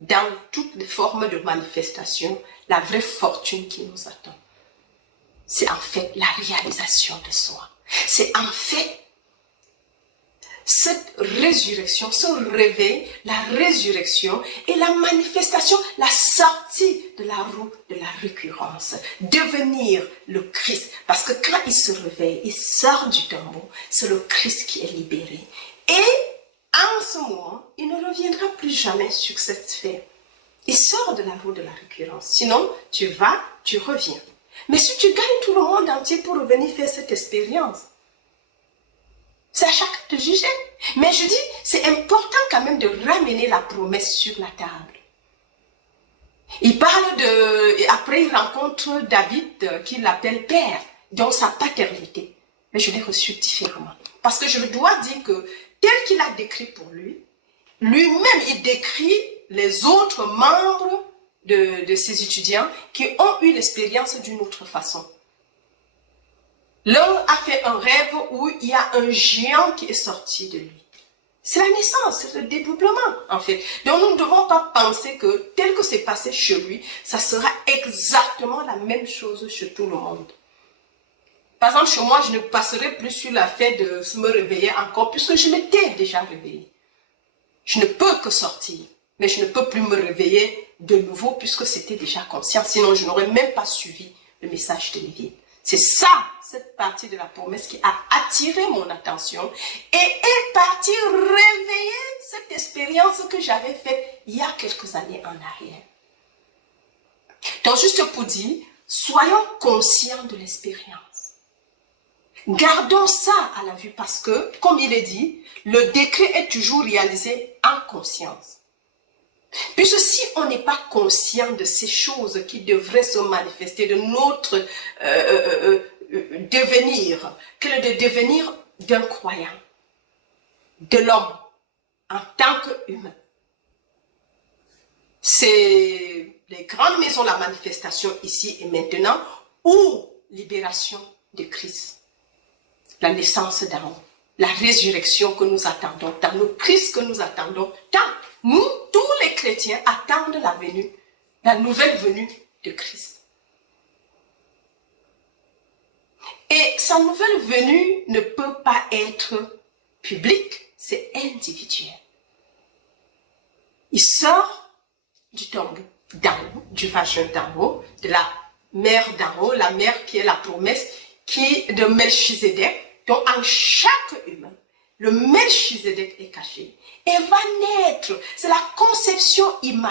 dans toutes les formes de manifestation, la vraie fortune qui nous attend. C'est en fait la réalisation de soi. C'est en fait cette résurrection, ce réveil, la résurrection et la manifestation, la sortie de la roue de la récurrence. Devenir le Christ. Parce que quand il se réveille, il sort du tombeau, c'est le Christ qui est libéré. Et en ce moment, il ne reviendra plus jamais sur cette sphère. Il sort de la roue de la récurrence. Sinon, tu vas, tu reviens. Mais si tu gagnes tout le monde entier pour revenir faire cette expérience, c'est à chacun de juger. Mais je dis, c'est important quand même de ramener la promesse sur la table. Il parle de... Après, il rencontre David, qu'il appelle père, dans sa paternité. Mais je l'ai reçu différemment. Parce que je dois dire que, tel qu'il a décrit pour lui, lui-même, il décrit les autres membres de ses étudiants qui ont eu l'expérience d'une autre façon. L'un a fait un rêve où il y a un géant qui est sorti de lui. C'est la naissance, c'est le dédoublement en fait. Donc nous ne devons pas penser que tel que c'est passé chez lui, ça sera exactement la même chose chez tout le monde. Par exemple, chez moi, je ne passerai plus sur la fait de me réveiller encore puisque je m'étais déjà réveillée. Je ne peux que sortir, mais je ne peux plus me réveiller de nouveau puisque c'était déjà conscient. Sinon, je n'aurais même pas suivi le message de Lévi. C'est ça, cette partie de la promesse qui a attiré mon attention et est partie réveiller cette expérience que j'avais faite il y a quelques années en arrière. Donc, juste pour dire, soyons conscients de l'expérience. Gardons ça à la vue parce que, comme il est dit, le décret est toujours réalisé en conscience. Puisque si on n'est pas conscient de ces choses qui devraient se manifester, de notre devenir, que le devenir d'un croyant, de l'homme, en tant qu'humain. C'est les grandes maisons, la manifestation ici et maintenant, ou libération de Christ, la naissance d'en haut, la résurrection que nous attendons, dans le Christ que nous attendons, tant nous, tous les chrétiens, attendent la venue, la nouvelle venue de Christ. Et sa nouvelle venue ne peut pas être publique, c'est individuel. Il sort du tombeau d'en haut, du vagin d'en haut, de la mère d'en haut, la mère qui est la promesse, qui de Melchizedek. Donc en chaque humain, le Melchizedek est caché et va naître. C'est la conception immaculée.